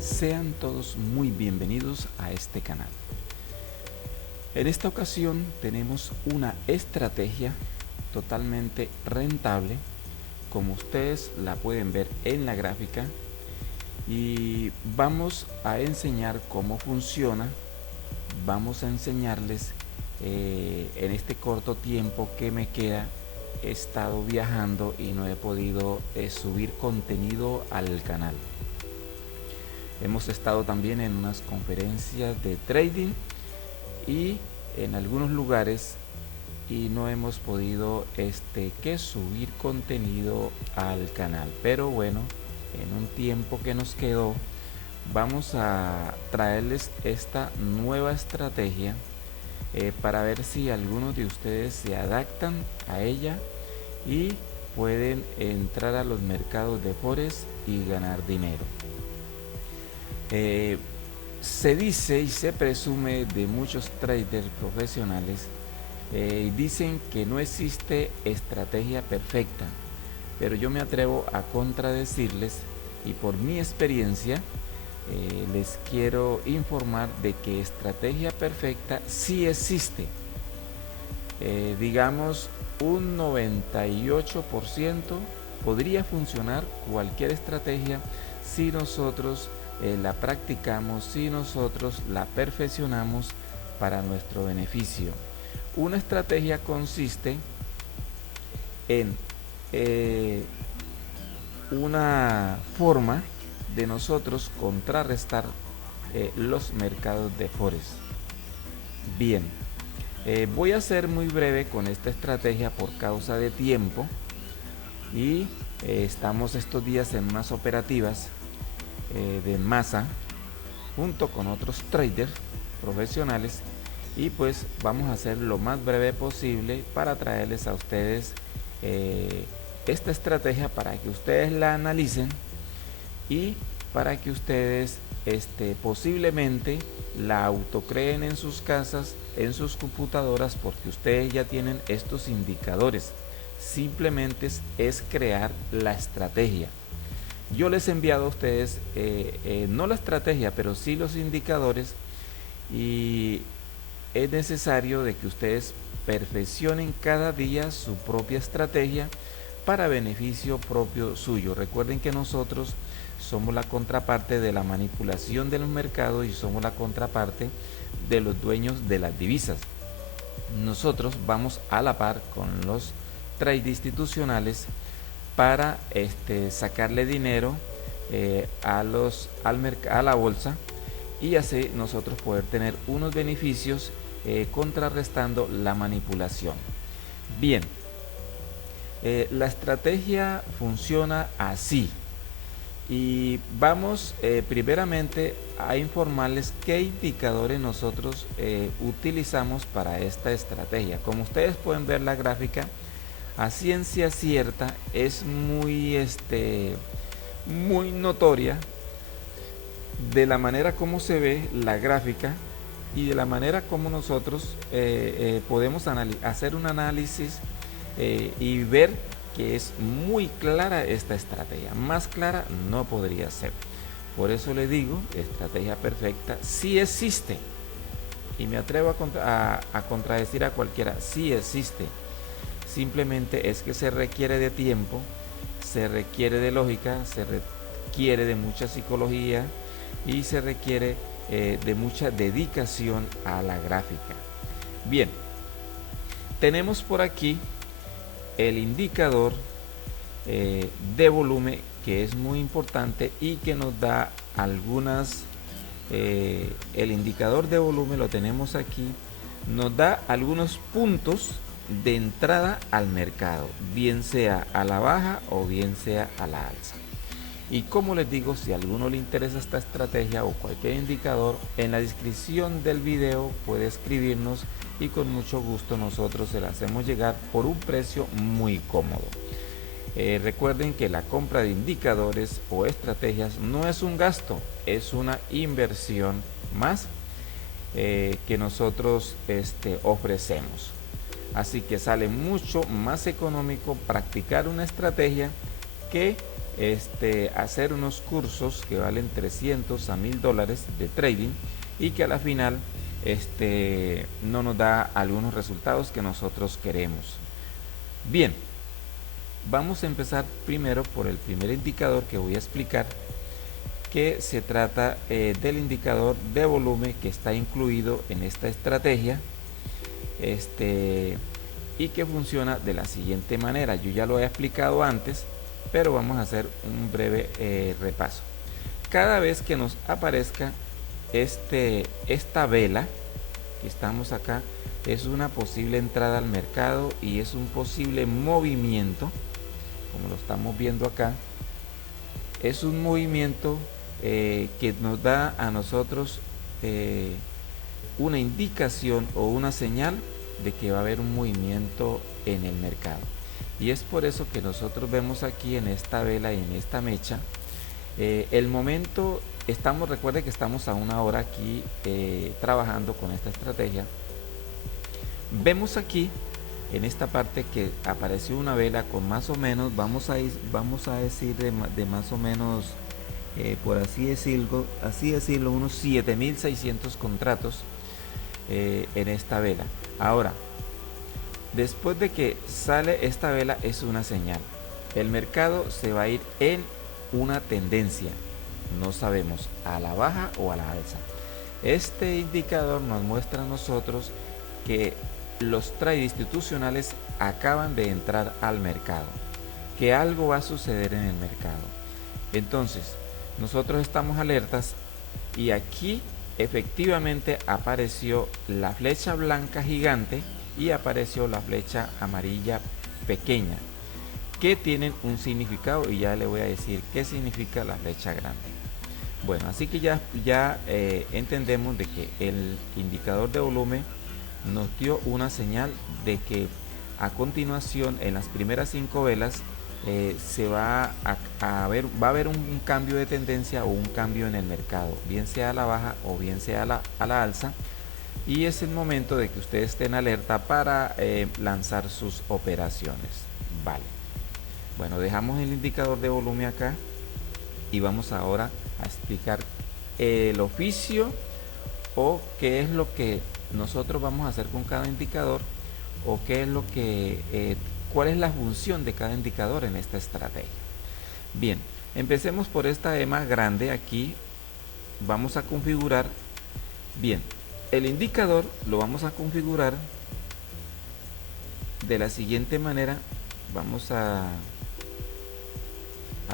Sean todos muy bienvenidos a este canal. En esta ocasión tenemos una estrategia totalmente rentable, como ustedes la pueden ver en la gráfica, y vamos a enseñar cómo funciona. Vamos a enseñarles en este corto tiempo que me queda. He estado viajando y no he podido subir contenido al canal. Hemos estado también en unas conferencias de trading y en algunos lugares y no hemos podido subir contenido al canal. Pero bueno, en un tiempo que nos quedó vamos a traerles esta nueva estrategia para ver si algunos de ustedes se adaptan a ella y pueden entrar a los mercados de forex y ganar dinero. Se dice y se presume de muchos traders profesionales, dicen que no existe estrategia perfecta, pero yo me atrevo a contradecirles y por mi experiencia les quiero informar de que estrategia perfecta sí existe. Digamos un 98% podría funcionar cualquier estrategia si nosotros la practicamos, si nosotros la perfeccionamos para nuestro beneficio. Una estrategia consiste en una forma de nosotros contrarrestar los mercados de forex. Bien, voy a ser muy breve con esta estrategia por causa de tiempo y estamos estos días en unas operativas de masa junto con otros traders profesionales y pues vamos a hacer lo más breve posible para traerles a ustedes esta estrategia para que ustedes la analicen y para que ustedes posiblemente la autocreen en sus casas, en sus computadoras, porque ustedes ya tienen estos indicadores. Simplemente es crear la estrategia. Yo les he enviado a ustedes no la estrategia, pero sí los indicadores, y es necesario de que ustedes perfeccionen cada día su propia estrategia para beneficio propio suyo. Recuerden que nosotros somos la contraparte de la manipulación de los mercados y somos la contraparte de los dueños de las divisas. Nosotros vamos a la par con los traders institucionales para sacarle dinero a la bolsa y así nosotros poder tener unos beneficios contrarrestando la manipulación. Bien, la estrategia funciona así y vamos primeramente a informarles qué indicadores nosotros utilizamos para esta estrategia. Como ustedes pueden ver la gráfica, a ciencia cierta es muy notoria de la manera como se ve la gráfica y de la manera como nosotros podemos hacer un análisis y ver que es muy clara esta estrategia. Más clara no podría ser. Por eso le digo, estrategia perfecta sí existe, y me atrevo a contradecir a cualquiera, sí existe. Simplemente es que se requiere de tiempo, se requiere de lógica, se requiere de mucha psicología y se requiere de mucha dedicación a la gráfica. Bien, tenemos por aquí el indicador de volumen, que es muy importante y que nos da algunas el indicador de volumen lo tenemos aquí, nos da algunos puntos de entrada al mercado, bien sea a la baja o bien sea a la alza. Y como les digo, si a alguno le interesa esta estrategia o cualquier indicador, en la descripción del video puede escribirnos y con mucho gusto nosotros se la hacemos llegar por un precio muy cómodo. Recuerden que la compra de indicadores o estrategias no es un gasto, es una inversión más que nosotros ofrecemos. Así que sale mucho más económico practicar una estrategia que hacer unos cursos que valen 300 a $1000 de trading y que a la final no nos da algunos resultados que nosotros queremos. Bien, vamos a empezar primero por el primer indicador que voy a explicar, que se trata del indicador de volumen que está incluido en esta estrategia y que funciona de la siguiente manera. Yo ya lo he explicado antes, pero vamos a hacer un breve repaso. Cada vez que nos aparezca esta vela que estamos acá, es una posible entrada al mercado y es un posible movimiento, como lo estamos viendo acá. Es un movimiento que nos da a nosotros una indicación o una señal de que va a haber un movimiento en el mercado, y es por eso que nosotros vemos aquí en esta vela y en esta mecha el momento. Recuerde que estamos a una hora aquí trabajando con esta estrategia. Vemos aquí en esta parte que apareció una vela con más o menos, vamos a decir de más o menos por así decirlo, unos 7600 contratos en esta vela. Ahora, después de que sale esta vela, es una señal. El mercado se va a ir en una tendencia, no sabemos a la baja o a la alza. Este indicador nos muestra a nosotros que los traders institucionales acaban de entrar al mercado, que algo va a suceder en el mercado. Entonces, nosotros estamos alertas y aquí efectivamente apareció la flecha blanca gigante y apareció la flecha amarilla pequeña, que tienen un significado, y ya le voy a decir qué significa la flecha grande. Bueno, así que ya entendemos de que el indicador de volumen nos dio una señal de que a continuación, en las primeras 5 velas, va a haber un cambio de tendencia o un cambio en el mercado, bien sea a la baja o bien sea a la alza, y es el momento de que ustedes estén alerta para lanzar sus operaciones. Vale, bueno, dejamos el indicador de volumen acá y vamos ahora a explicar el oficio o qué es lo que nosotros vamos a hacer con cada indicador, o qué es lo que cuál es la función de cada indicador en esta estrategia. Bien, empecemos por esta EMA grande. Aquí vamos a configurar. Bien, el indicador lo vamos a configurar de la siguiente manera. Vamos a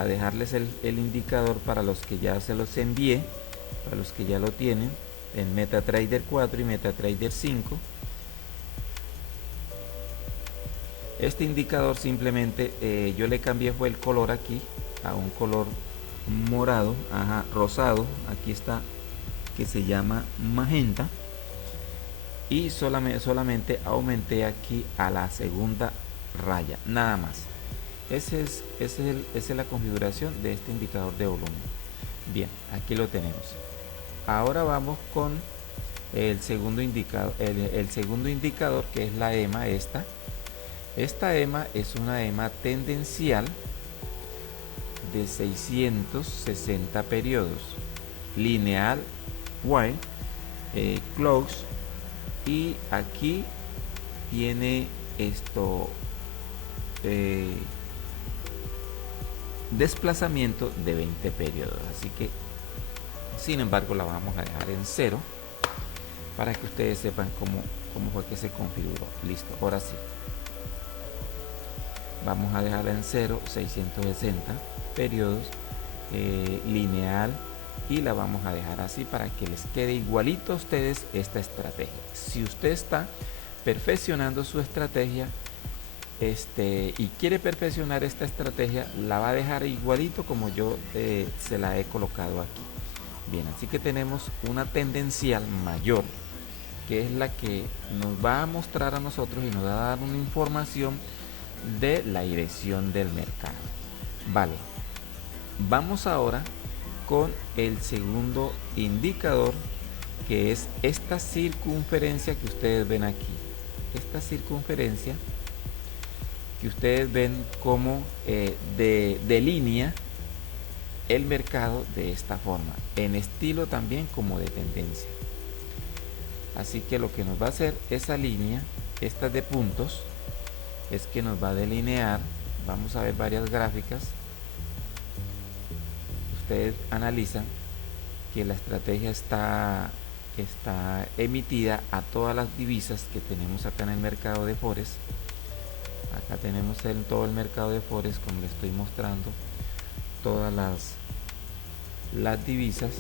dejarles el indicador para los que ya se los envié, para los que ya lo tienen en MetaTrader 4 y MetaTrader 5. Este indicador simplemente yo le cambié fue el color aquí a un color morado, rosado, aquí está, que se llama magenta, y solamente aumenté aquí a la segunda raya, nada más. Esa es la configuración de este indicador de volumen. Bien, aquí lo tenemos. Ahora vamos con el segundo indicador, el segundo indicador, que es la EMA. Esta EMA es una EMA tendencial de 660 periodos, lineal, while, close, y aquí tiene desplazamiento de 20 periodos, así que sin embargo la vamos a dejar en 0 para que ustedes sepan cómo fue que se configuró. Listo, ahora sí, vamos a dejarla en 0, 660 periodos, lineal, y la vamos a dejar así para que les quede igualito a ustedes esta estrategia. Si usted está perfeccionando su estrategia y quiere perfeccionar esta estrategia, la va a dejar igualito como yo se la he colocado aquí. Bien, así que tenemos una tendencial mayor, que es la que nos va a mostrar a nosotros y nos va a dar una información de la dirección del mercado. Vale, vamos ahora con el segundo indicador, que es esta circunferencia que ustedes ven aquí. Esta circunferencia que ustedes ven como de línea el mercado de esta forma, en estilo también como de tendencia. Así que lo que nos va a hacer esa línea, esta de puntos, es que nos va a delinear. Vamos a ver varias gráficas. Ustedes analizan que la estrategia está emitida a todas las divisas que tenemos acá en el mercado de Forex. Acá tenemos todo el mercado de Forex, como les estoy mostrando, todas las divisas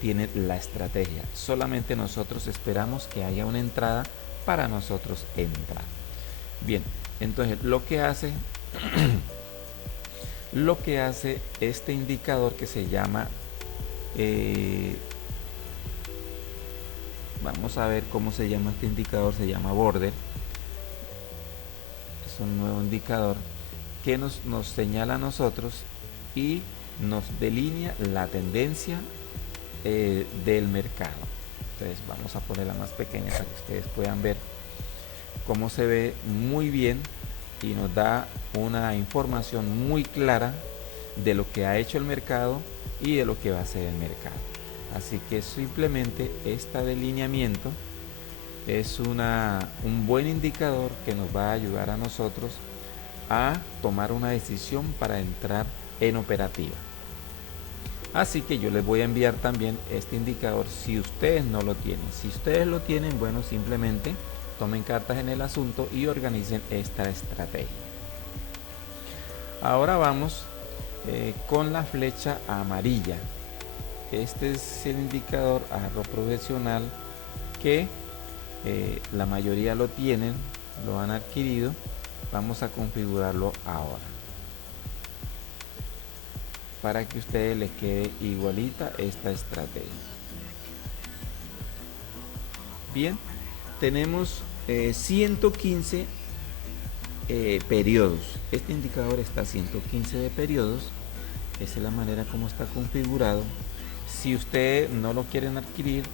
tienen la estrategia. Solamente nosotros esperamos que haya una entrada para nosotros entrar. Bien, entonces lo que hace este indicador que se llama vamos a ver cómo se llama este indicador. Se llama border. Es un nuevo indicador que nos señala a nosotros y nos delinea la tendencia del mercado. Entonces vamos a ponerla más pequeña para que ustedes puedan ver cómo se ve muy bien y nos da una información muy clara de lo que ha hecho el mercado y de lo que va a hacer el mercado. Así que simplemente este delineamiento es un buen indicador que nos va a ayudar a nosotros a tomar una decisión para entrar en operativa. Así que yo les voy a enviar también este indicador si ustedes no lo tienen. Si ustedes lo tienen, bueno, simplemente tomen cartas en el asunto y organicen esta estrategia. Ahora vamos con la flecha amarilla. Este es el indicador ahorro profesional que la mayoría lo tienen, lo han adquirido. Vamos a configurarlo ahora para que a ustedes les quede igualita esta estrategia. Bien, tenemos 115 periodos. Este indicador está a 115 de periodos. Esa es la manera como está configurado. Si ustedes no lo quieren adquirir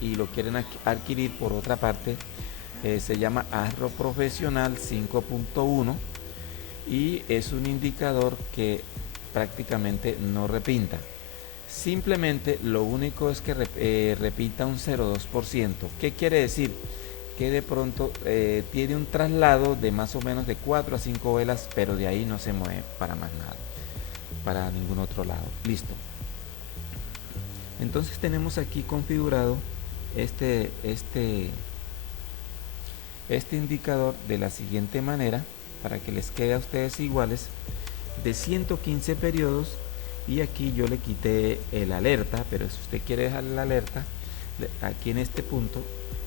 y lo quieren adquirir por otra parte, se llama ahorro profesional 5.1 y es un indicador que prácticamente no repinta. Simplemente lo único es que repita un 0,2%. ¿Qué quiere decir? Que de pronto tiene un traslado de más o menos de 4 a 5 velas, pero de ahí no se mueve para más nada, para ningún otro lado. Listo. Entonces tenemos aquí configurado este indicador de la siguiente manera para que les quede a ustedes iguales, de 115 periodos, y aquí yo le quité el alerta, pero si usted quiere dejar la alerta, aquí en este punto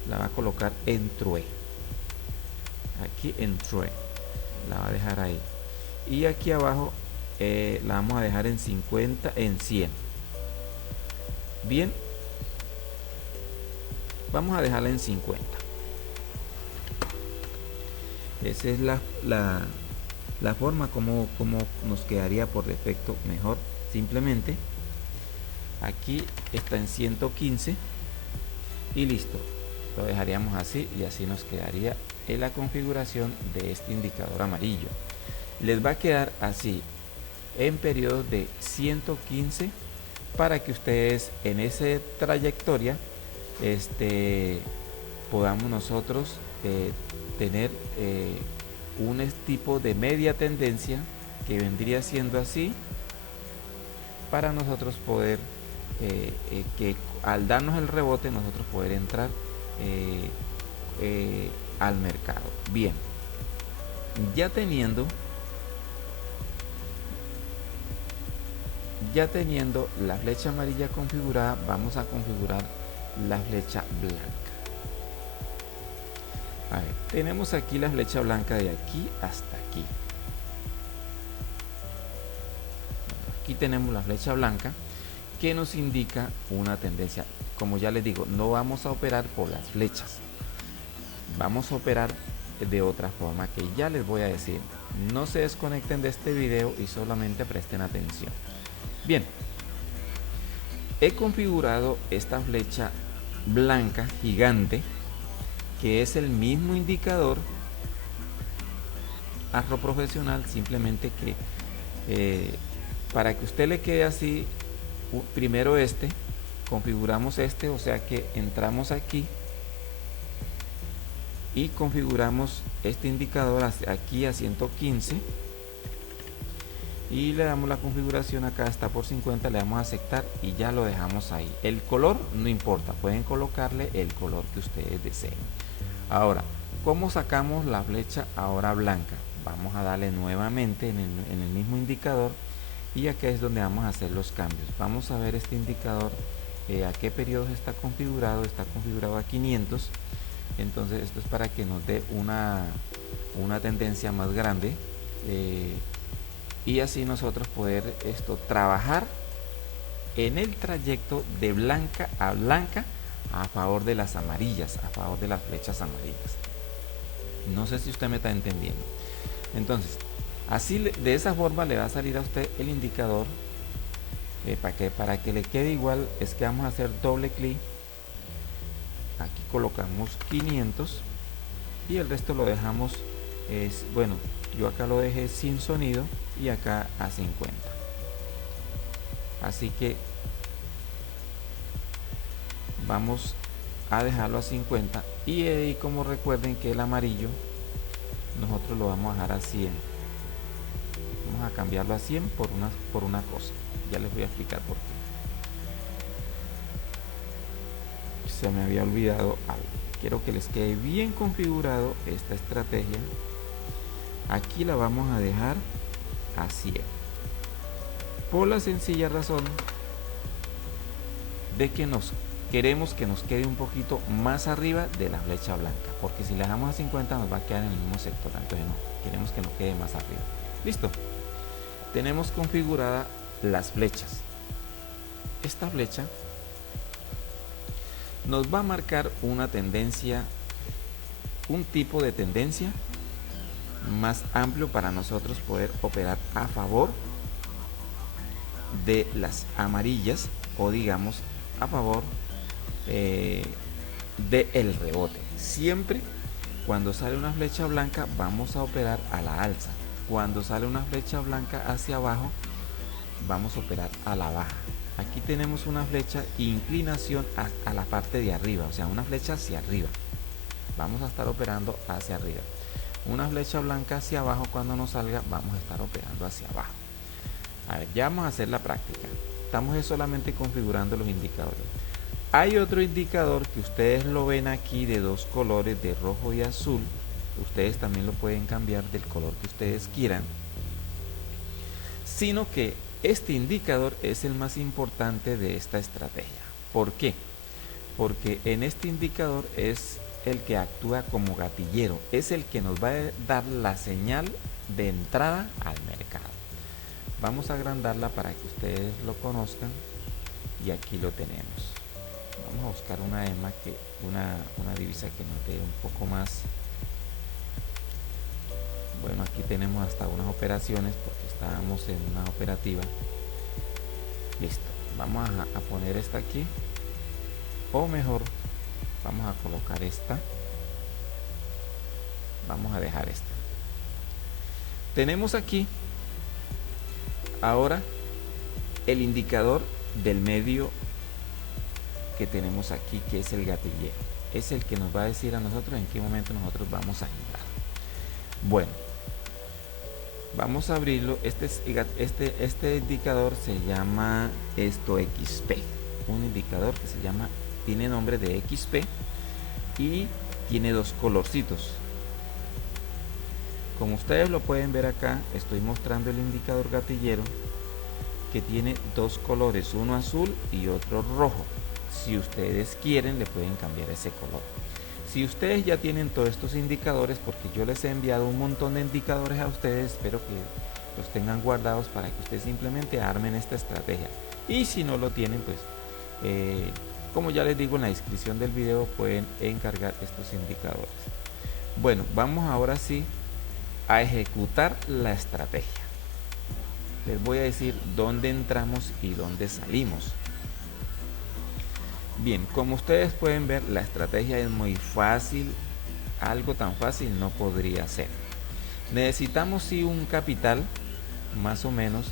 la va a colocar en true. Aquí en true la va a dejar ahí, y aquí abajo la vamos a dejar en 50, en 100. Bien, vamos a dejarla en 50. Esa es la forma como nos quedaría por defecto mejor. Simplemente aquí está en 115 y listo, lo dejaríamos así y así nos quedaría en la configuración de este indicador amarillo. Les va a quedar así en periodos de 115 para que ustedes en esa trayectoria podamos nosotros tener un tipo de media tendencia que vendría siendo así, para nosotros poder que al darnos el rebote nosotros poder entrar al mercado. Bien, ya teniendo la flecha amarilla configurada, vamos a configurar la flecha blanca. A ver, tenemos aquí la flecha blanca de aquí hasta aquí. Aquí tenemos la flecha blanca que nos indica una tendencia. Como ya les digo, no vamos a operar por las flechas, vamos a operar de otra forma que ya les voy a decir. No se desconecten de este video y solamente presten atención. Bien, he configurado esta flecha blanca gigante, que es el mismo indicador ahorro profesional, simplemente que Para que usted le quede así, primero configuramos o sea que entramos aquí y configuramos este indicador aquí a 115 y le damos la configuración. Acá está por 50, le damos a aceptar y ya lo dejamos ahí. El color no importa, pueden colocarle el color que ustedes deseen. Ahora, ¿cómo sacamos la flecha ahora blanca? Vamos a darle nuevamente en el mismo indicador y acá es donde vamos a hacer los cambios. Vamos a ver este indicador, a qué periodos está configurado a 500. Entonces esto es para que nos dé una tendencia más grande, y así nosotros poder trabajar en el trayecto de blanca a blanca a favor de las amarillas, a favor de las flechas amarillas. No sé si usted me está entendiendo. Entonces, así de esa forma le va a salir a usted el indicador. Para que le quede igual es que vamos a hacer doble clic. Aquí colocamos 500 y el resto lo dejamos, bueno, yo acá lo dejé sin sonido y acá a 50. Así que vamos a dejarlo a 50 y como recuerden que el amarillo nosotros lo vamos a dejar a 100. Vamos a cambiarlo a 100 por una cosa. Ya les voy a explicar por qué. Se me había olvidado algo. Quiero que les quede bien configurado esta estrategia. Aquí la vamos a dejar a 100 por la sencilla razón de que queremos que nos quede un poquito más arriba de la flecha blanca, porque si la dejamos a 50 nos va a quedar en el mismo sector. Entonces no, queremos que nos quede más arriba. Listo, tenemos configurada las flechas. Esta flecha nos va a marcar una tendencia, un tipo de tendencia más amplio para nosotros poder operar a favor de las amarillas, o digamos a favor del rebote. Siempre cuando sale una flecha blanca vamos a operar a la alza. Cuando sale una flecha blanca hacia abajo vamos a operar a la baja. Aquí tenemos una flecha inclinación a la parte de arriba, o sea, una flecha hacia arriba. Vamos a estar operando hacia arriba. Una flecha blanca hacia abajo, cuando nos salga vamos a estar operando hacia abajo. A ver, ya vamos a hacer la práctica. Estamos solamente configurando los indicadores. Hay otro indicador que ustedes lo ven aquí de dos colores, de rojo y azul. Ustedes también lo pueden cambiar del color que ustedes quieran. Sino que este indicador es el más importante de esta estrategia. ¿Por qué? Porque en este indicador es el que actúa como gatillero, es el que nos va a dar la señal de entrada al mercado. Vamos a agrandarla para que ustedes lo conozcan y aquí lo tenemos. Vamos a buscar una EMA, una divisa que nos dé un poco más. Bueno, aquí tenemos hasta unas operaciones porque estábamos en una operativa. Listo, vamos a poner esta aquí, o mejor vamos a colocar esta. Vamos a dejar esta. Tenemos aquí ahora el indicador del medio que tenemos aquí, que es el gatillero. Es el que nos va a decir a nosotros en qué momento nosotros vamos a entrar. Bueno, vamos a abrirlo. Este indicador se llama XP, un indicador que tiene nombre de XP y tiene dos colorcitos. Como ustedes lo pueden ver acá, estoy mostrando el indicador gatillero que tiene dos colores, uno azul y otro rojo. Si ustedes quieren le pueden cambiar ese color. Si ustedes ya tienen todos estos indicadores, porque yo les he enviado un montón de indicadores a ustedes, espero que los tengan guardados para que ustedes simplemente armen esta estrategia. Y si no lo tienen, pues como ya les digo, en la descripción del video pueden encargar estos indicadores. Bueno, vamos ahora sí a ejecutar la estrategia. Les voy a decir dónde entramos y dónde salimos. Bien, como ustedes pueden ver, la estrategia es muy fácil. Algo tan fácil no podría ser. Necesitamos sí un capital más o menos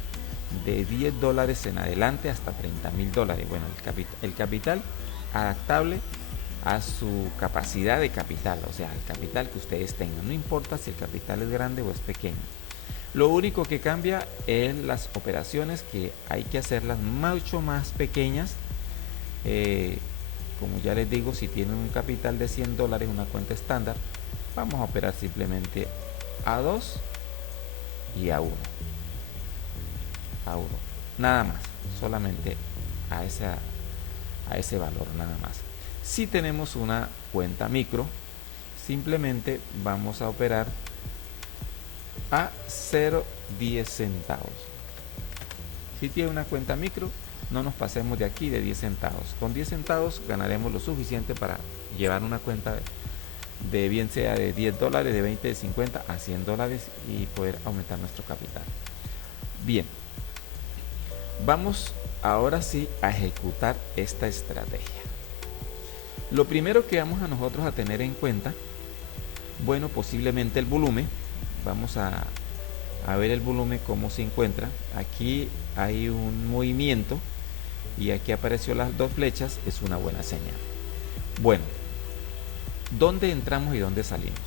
de $10 en adelante hasta $30.000. Bueno, el capital adaptable a su capacidad de capital, o sea, el capital que ustedes tengan. No importa si el capital es grande o es pequeño. Lo único que cambia es las operaciones, que hay que hacerlas mucho más pequeñas. Como ya les digo, si tienen un capital de $100, una cuenta estándar, vamos a operar simplemente a 2 y a 1. Nada más, solamente a ese valor, nada más. Si tenemos una cuenta micro, simplemente vamos a operar a 0.10 centavos. Si tiene una cuenta micro, no nos pasemos de aquí de 10 centavos. Con 10 centavos ganaremos lo suficiente para llevar una cuenta de bien sea de $10, de 20, de 50 a $100 y poder aumentar nuestro capital. Bien, vamos ahora sí a ejecutar esta estrategia. Lo primero que vamos a nosotros a tener en cuenta, bueno, posiblemente el volumen. Vamos a ver el volumen cómo se encuentra. Aquí hay un movimiento y aquí apareció las dos flechas, es una buena señal. Bueno, ¿dónde entramos y dónde salimos?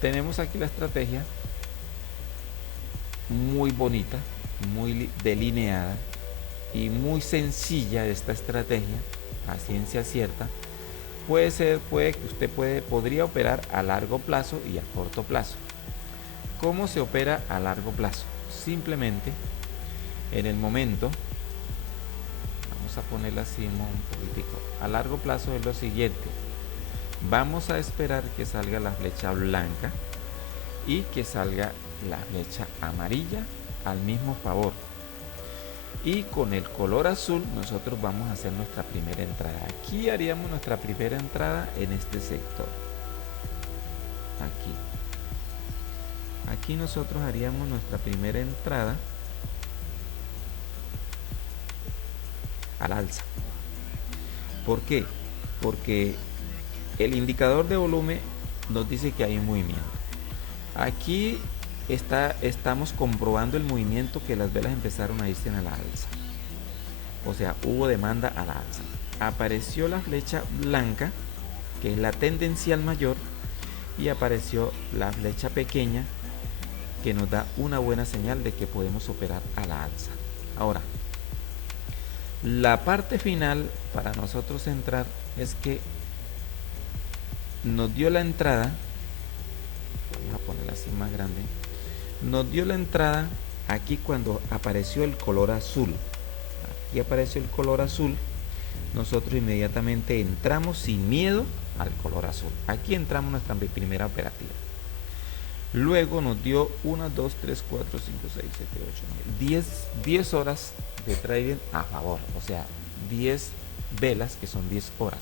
Tenemos aquí la estrategia muy bonita, muy delineada y muy sencilla. Esta estrategia a ciencia cierta puede que usted podría operar a largo plazo y a corto plazo. ¿Cómo se opera a largo plazo? Simplemente en el momento, vamos a ponerla así un poquitico, a largo plazo es lo siguiente: vamos a esperar que salga la flecha blanca y que salga la flecha amarilla al mismo favor, y con el color azul nosotros vamos a hacer nuestra primera entrada. Aquí haríamos nuestra primera entrada en este sector. Aquí nosotros haríamos nuestra primera entrada al alza. ¿Por qué? Porque el indicador de volumen nos dice que hay un movimiento. Aquí estamos comprobando el movimiento, que las velas empezaron a irse a la alza. O sea, hubo demanda a la alza. Apareció la flecha blanca, que es la tendencial mayor, y apareció la flecha pequeña, que nos da una buena señal de que podemos operar a la alza. Ahora, la parte final para nosotros entrar es que nos dio la entrada, vamos a ponerla así más grande, nos dio la entrada aquí cuando apareció el color azul. Aquí apareció el color azul, nosotros inmediatamente entramos sin miedo al color azul. Aquí entramos nuestra primera operativa. Luego nos dio 1, 2, 3, 4, 5, 6, 7, 8, 9, 10 horas de trading a favor, o sea, 10 velas, que son 10 horas.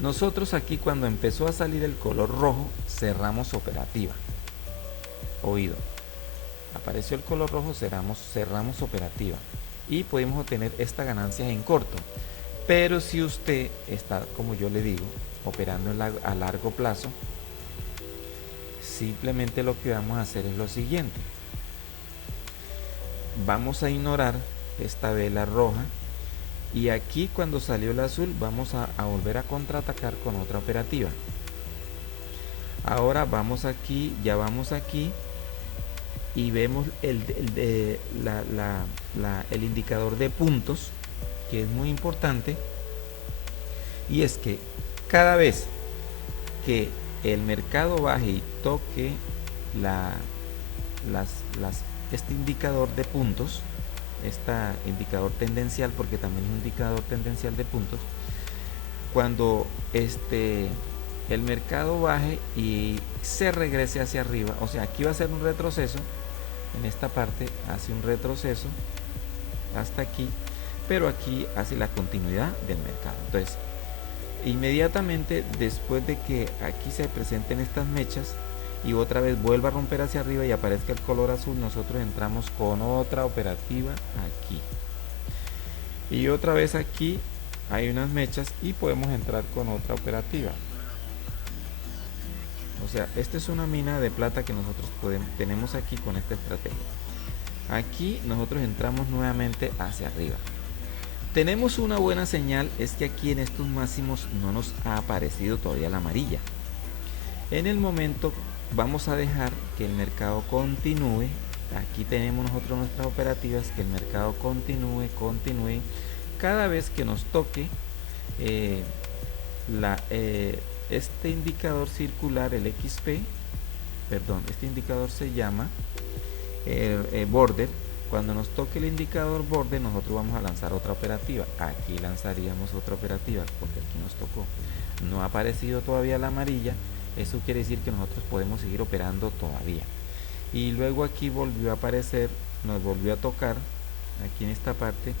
Nosotros aquí, cuando empezó a salir el color rojo, cerramos operativa. Oído, apareció el color rojo, cerramos operativa y podemos obtener estas ganancias en corto. Pero si usted está, como yo le digo, operando a largo plazo, simplemente lo que vamos a hacer es lo siguiente: vamos a ignorar esta vela roja y aquí, cuando salió el azul, vamos a volver a contraatacar con otra operativa. Ahora vamos aquí, ya vamos aquí y vemos el indicador de puntos, que es muy importante, y es que cada vez que el mercado baje y toque este indicador de puntos, este indicador tendencial, porque también es un indicador tendencial de puntos, cuando el mercado baje y se regrese hacia arriba, o sea, aquí va a ser un retroceso, en esta parte hace un retroceso hasta aquí, pero aquí hace la continuidad del mercado. Entonces, inmediatamente después de que aquí se presenten estas mechas y otra vez vuelva a romper hacia arriba y aparezca el color azul, nosotros entramos con otra operativa aquí, y otra vez aquí hay unas mechas y podemos entrar con otra operativa. O sea, esta es una mina de plata que nosotros tenemos aquí con esta estrategia. Aquí nosotros entramos nuevamente hacia arriba. Tenemos una buena señal, es que aquí en estos máximos no nos ha aparecido todavía la amarilla. En el momento vamos a dejar que el mercado continúe. Aquí tenemos nosotros nuestras operativas, que el mercado continúe. Cada vez que nos toque este indicador circular, el XP, perdón, este indicador se llama border. Cuando nos toque el indicador border, nosotros vamos a lanzar otra operativa. Aquí lanzaríamos otra operativa porque aquí nos tocó. No ha aparecido todavía la amarilla. Eso quiere decir que nosotros podemos seguir operando todavía. Y luego aquí volvió a aparecer, nos volvió a tocar. Aquí en esta parte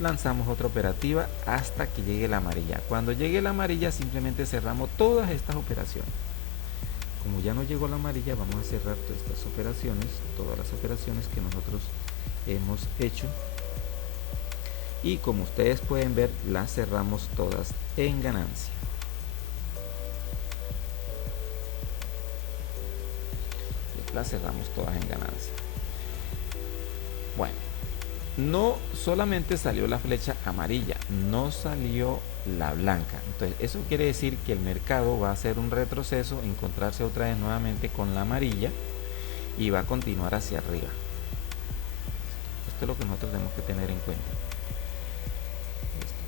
lanzamos otra operativa hasta que llegue la amarilla. Cuando llegue la amarilla simplemente cerramos todas estas operaciones. Como ya no llegó la amarilla, vamos a cerrar todas estas operaciones, todas las operaciones que nosotros hemos hecho, y como ustedes pueden ver, las cerramos todas en ganancia. Las cerramos todas en ganancia. Bueno, no solamente salió la flecha amarilla, no salió la blanca. Entonces eso quiere decir que el mercado va a hacer un retroceso, encontrarse otra vez nuevamente con la amarilla y va a continuar hacia arriba. Esto es lo que nosotros tenemos que tener en cuenta.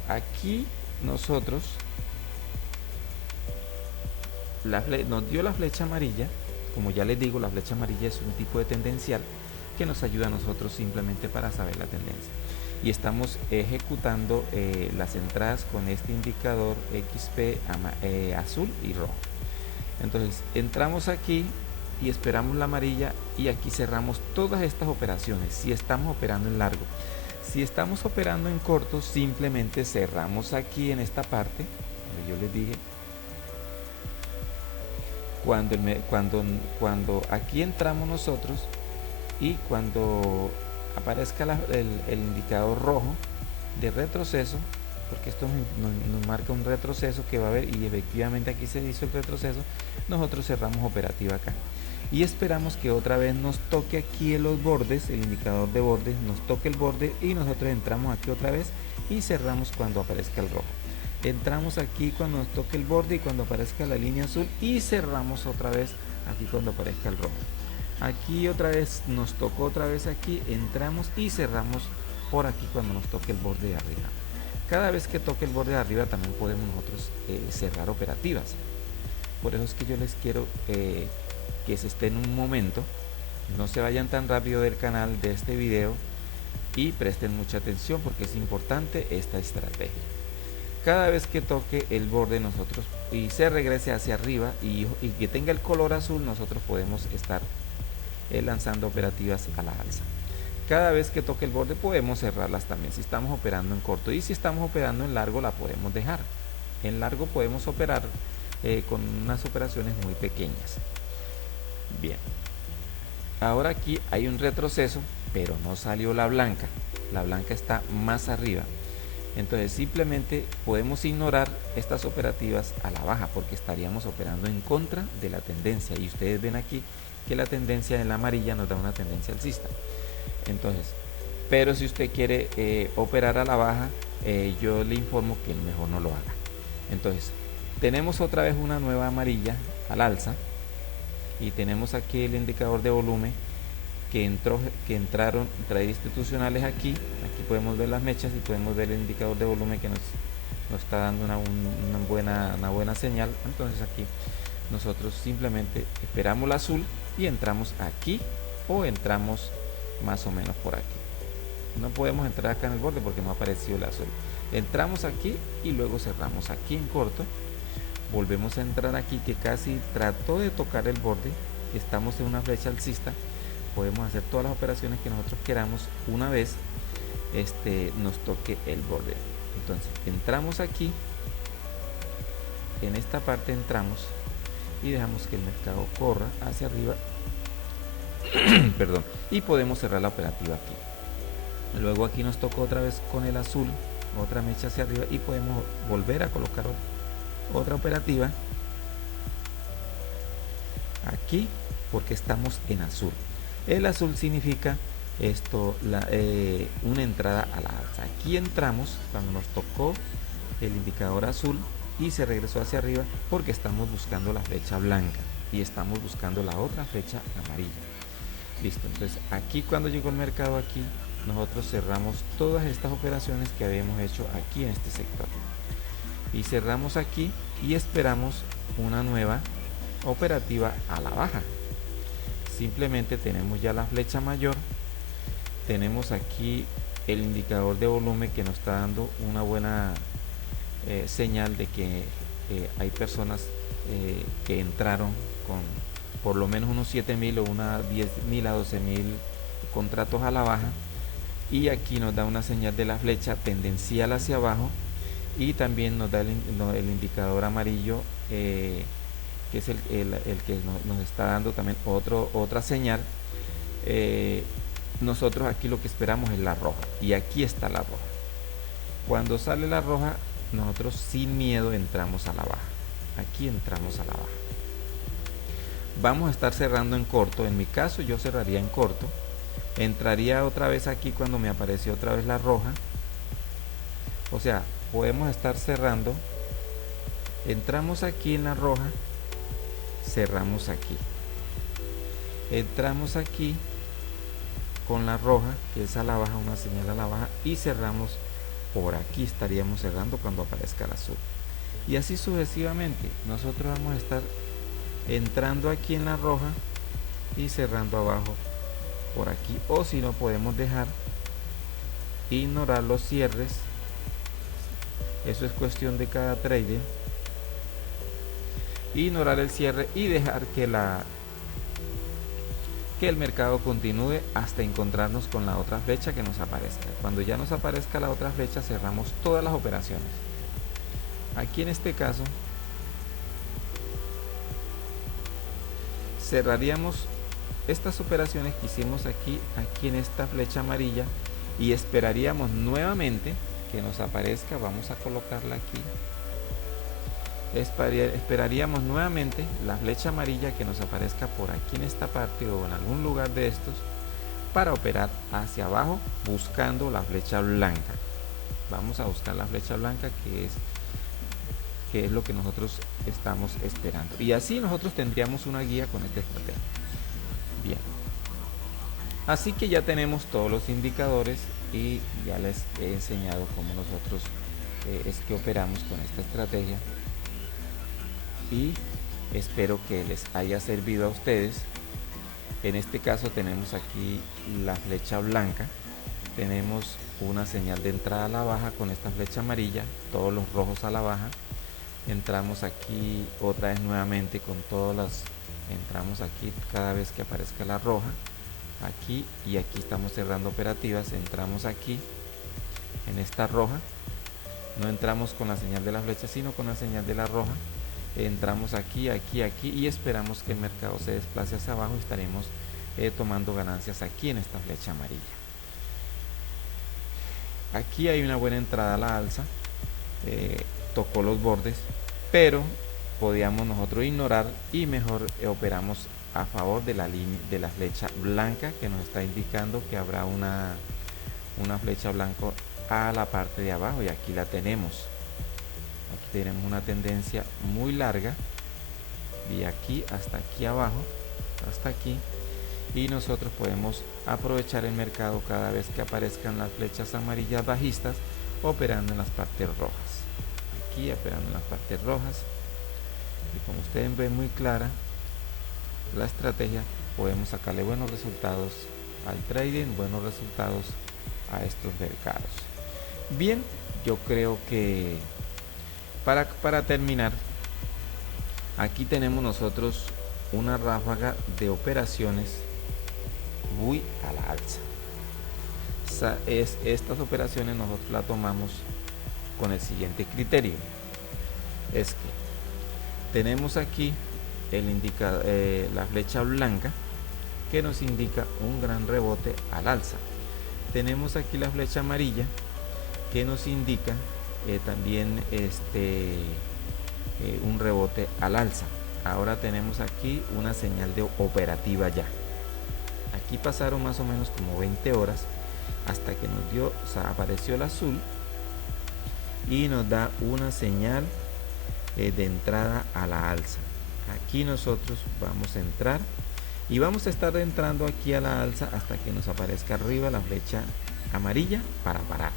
Aquí nosotros nos dio la flecha amarilla. Como ya les digo, la flecha amarilla es un tipo de tendencial que nos ayuda a nosotros simplemente para saber la tendencia. Y estamos ejecutando las entradas con este indicador XP azul y rojo. Entonces entramos aquí y esperamos la amarilla, y aquí cerramos todas estas operaciones si estamos operando en largo. Si estamos operando en corto, simplemente cerramos aquí en esta parte donde yo les dije. Cuando aquí entramos nosotros, y cuando aparezca el indicador rojo de retroceso, porque esto nos marca un retroceso que va a haber, y efectivamente aquí se hizo el retroceso, nosotros cerramos operativa acá y esperamos que otra vez nos toque aquí en los bordes, el indicador de bordes nos toque el borde, y nosotros entramos aquí otra vez y cerramos cuando aparezca el rojo. Entramos aquí cuando nos toque el borde y cuando aparezca la línea azul, y cerramos otra vez aquí cuando aparezca el rojo. Aquí otra vez nos tocó otra vez aquí, entramos y cerramos por aquí cuando nos toque el borde de arriba. Cada vez que toque el borde de arriba también podemos nosotros cerrar operativas. Por eso es que yo les quiero que se estén un momento, no se vayan tan rápido del canal, de este video, y presten mucha atención porque es importante esta estrategia. Cada vez que toque el borde nosotros y se regrese hacia arriba y que tenga el color azul, nosotros podemos estar lanzando operativas a la alza. Cada vez que toque el borde podemos cerrarlas también si estamos operando en corto, y si estamos operando en largo la podemos dejar. En largo podemos operar con unas operaciones muy pequeñas. Bien, ahora aquí hay un retroceso, pero no salió la blanca. La blanca está más arriba. Entonces simplemente podemos ignorar estas operativas a la baja porque estaríamos operando en contra de la tendencia, y ustedes ven aquí que la tendencia en la amarilla nos da una tendencia alcista. Entonces, pero si usted quiere operar a la baja, yo le informo que mejor no lo haga. Entonces tenemos otra vez una nueva amarilla al alza, y tenemos aquí el indicador de volumen que entraron traders institucionales aquí podemos ver las mechas y podemos ver el indicador de volumen que nos está dando una buena señal. Entonces aquí nosotros simplemente esperamos la azul y entramos aquí, o entramos más o menos por aquí. No podemos entrar acá en el borde porque no ha aparecido el azul. Entramos aquí y luego cerramos aquí en corto. Volvemos a entrar aquí que casi trató de tocar el borde. Estamos en una flecha alcista. Podemos hacer todas las operaciones que nosotros queramos una vez nos toque el borde. Entonces entramos aquí, en esta parte entramos y dejamos que el mercado corra hacia arriba perdón, y podemos cerrar la operativa aquí. Luego aquí nos tocó otra vez con el azul, otra mecha hacia arriba, y podemos volver a colocar otra operativa aquí porque estamos en azul. El azul significa una entrada a la alza. Aquí entramos cuando nos tocó el indicador azul y se regresó hacia arriba porque estamos buscando la flecha blanca y estamos buscando la otra flecha amarilla. Listo, entonces aquí cuando llegó el mercado aquí, nosotros cerramos todas estas operaciones que habíamos hecho aquí en este sector y cerramos aquí y esperamos una nueva operativa a la baja. Simplemente tenemos ya la flecha mayor, tenemos aquí el indicador de volumen que nos está dando una buena señal de que hay personas que entraron con por lo menos unos 7.000 o unas 10.000 a 12.000 contratos a la baja, y aquí nos da una señal de la flecha tendencial hacia abajo y también nos da el indicador amarillo que es el que nos está dando también otra señal. Nosotros aquí lo que esperamos es la roja y aquí está la roja. Cuando sale la roja, nosotros sin miedo entramos a la baja. Aquí entramos a la baja. Vamos a estar cerrando en corto. En mi caso yo cerraría en corto. Entraría otra vez aquí cuando me apareció otra vez la roja. O sea, podemos estar cerrando. Entramos aquí en la roja. Cerramos aquí. Entramos aquí con la roja, que es a la baja, una señal a la baja, y cerramos por aquí. Estaríamos cerrando cuando aparezca el azul. Y así sucesivamente. Nosotros vamos a estar entrando aquí en la roja y cerrando abajo por aquí, o si no podemos dejar ignorar los cierres. Eso es cuestión de cada trader. Ignorar el cierre y dejar que el mercado continúe hasta encontrarnos con la otra flecha que nos aparezca. Cuando ya nos aparezca la otra flecha, cerramos todas las operaciones. Aquí en este caso cerraríamos estas operaciones que hicimos aquí en esta flecha amarilla y esperaríamos nuevamente que nos aparezca. Vamos a colocarla aquí. Esperaríamos nuevamente la flecha amarilla que nos aparezca por aquí en esta parte o en algún lugar de estos para operar hacia abajo buscando la flecha blanca. Vamos a buscar la flecha blanca que es lo que nosotros estamos esperando, y así nosotros tendríamos una guía con esta estrategia. Bien, así que ya tenemos todos los indicadores y ya les he enseñado cómo nosotros es que operamos con esta estrategia, y espero que les haya servido a ustedes. En este caso tenemos aquí la flecha blanca, tenemos una señal de entrada a la baja con esta flecha amarilla, todos los rojos a la baja. Entramos aquí otra vez nuevamente con todas las, entramos aquí cada vez que aparezca la roja, aquí y aquí estamos cerrando operativas. Entramos aquí en esta roja, no entramos con la señal de la flecha sino con la señal de la roja. Entramos aquí, aquí, aquí y esperamos que el mercado se desplace hacia abajo y estaremos tomando ganancias aquí en esta flecha amarilla. Aquí hay una buena entrada a la alza, tocó los bordes, pero podíamos nosotros ignorar y mejor operamos a favor de la línea de la flecha blanca que nos está indicando que habrá una flecha blanca a la parte de abajo, y aquí la tenemos. Aquí tenemos una tendencia muy larga de aquí hasta aquí abajo, hasta aquí, y nosotros podemos aprovechar el mercado cada vez que aparezcan las flechas amarillas bajistas operando en las partes rojas. Aquí operando en las partes rojas, y como ustedes ven muy clara la estrategia, podemos sacarle buenos resultados al trading, buenos resultados a estos mercados. Bien, yo creo que para terminar, aquí tenemos nosotros una ráfaga de operaciones muy a la alza. Estas operaciones nosotros las tomamos con el siguiente criterio. Es que tenemos aquí la flecha blanca que nos indica un gran rebote al alza. Tenemos aquí la flecha amarilla que nos indica también un rebote al alza. ahora tenemos aquí una señal de operativa ya. Aquí pasaron más o menos como 20 horas hasta que nos dio, o sea, apareció el azul y nos da una señal de entrada a la alza. Aquí nosotros vamos a entrar y vamos a estar entrando aquí a la alza hasta que nos aparezca arriba la flecha amarilla para parar.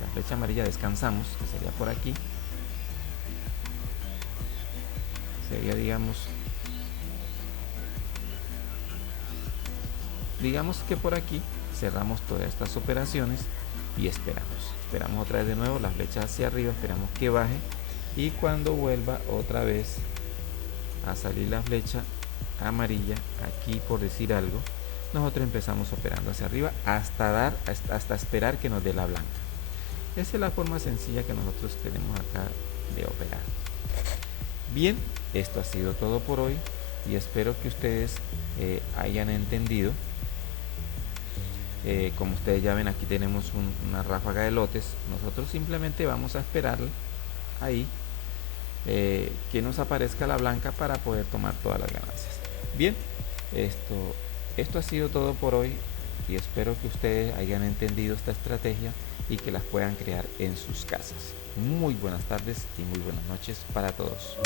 La flecha amarilla descansamos, que sería por aquí. Sería, digamos que por aquí cerramos todas estas operaciones y esperamos otra vez de nuevo la flecha hacia arriba, esperamos que baje y cuando vuelva otra vez a salir la flecha amarilla aquí, por decir algo, nosotros empezamos operando hacia arriba hasta esperar que nos dé la blanca. Esa es la forma sencilla que nosotros tenemos acá de operar. Bien, esto ha sido todo por hoy y espero que ustedes hayan entendido. Como ustedes ya ven, aquí tenemos una ráfaga de lotes. Nosotros simplemente vamos a esperar ahí que nos aparezca la blanca para poder tomar todas las ganancias. Bien, esto ha sido todo por hoy y espero que ustedes hayan entendido esta estrategia y que las puedan crear en sus casas. Muy buenas tardes y muy buenas noches para todos.